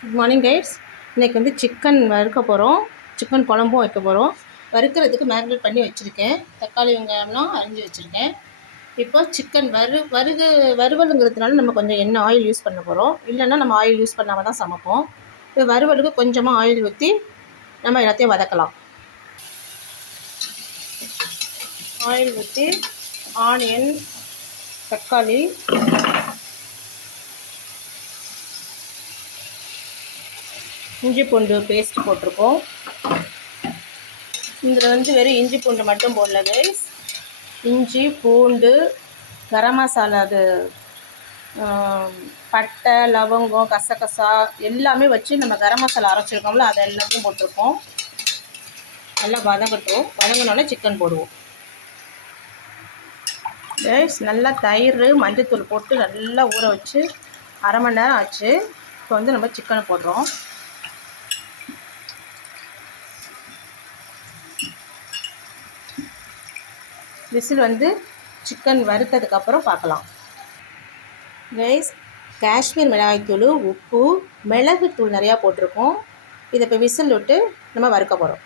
Good morning guides. இன்றைக்கி வந்து chicken வறுக்க போகிறோம். சிக்கன் குழம்பும் வைக்க போகிறோம். வறுக்கிறதுக்கு மேரினேட் பண்ணி வச்சுருக்கேன். தக்காளி வெங்காயம்லாம் அரிஞ்சு வச்சுருக்கேன். இப்போ சிக்கன் வறுவலுங்கிறதுனால நம்ம கொஞ்சம் எண்ணெய் ஆயில் யூஸ் பண்ண போகிறோம். இல்லைன்னா நம்ம ஆயில் யூஸ் பண்ணாமல் தான் சமைப்போம். இப்போ வறுவலுக்கு கொஞ்சமாக ஆயில் ஊற்றி நம்ம எல்லாத்தையும் வதக்கலாம். ஆயில் ஊற்றி ஆனியன், தக்காளி, இஞ்சி பூண்டு பேஸ்ட் போட்டிருக்கோம். இதில் வந்து வெறும் இஞ்சி பூண்டு மட்டும் போடல கைஸ். இஞ்சி பூண்டு, கரம் மசாலா, அது பட்டை, லவங்கம், கசகசா எல்லாமே வச்சு நம்ம கரம் மசாலா அரைச்சிருக்கோம்ல, அதை எல்லாத்தையும் போட்டிருக்கோம். நல்லா வதங்கட்டும். வதங்கினால சிக்கன் போடுவோம் கைஸ். நல்லா தயிர், மஞ்சத்தூள் போட்டு நல்லா ஊற வச்சு அரை மணி நேரம் ஆச்சு. இப்போ வந்து நம்ம சிக்கனை போடுறோம். விசில் வந்து சிக்கன் வறுத்ததுக்கப்புறம் பார்க்கலாம் கைஸ். காஷ்மீர் மிளகாய்த்தூள், உப்பு, மிளகுத்தூள் நிறையா போட்டிருக்கோம். இதை இப்போ விசில் விட்டு நம்ம வறுக்க போகிறோம்.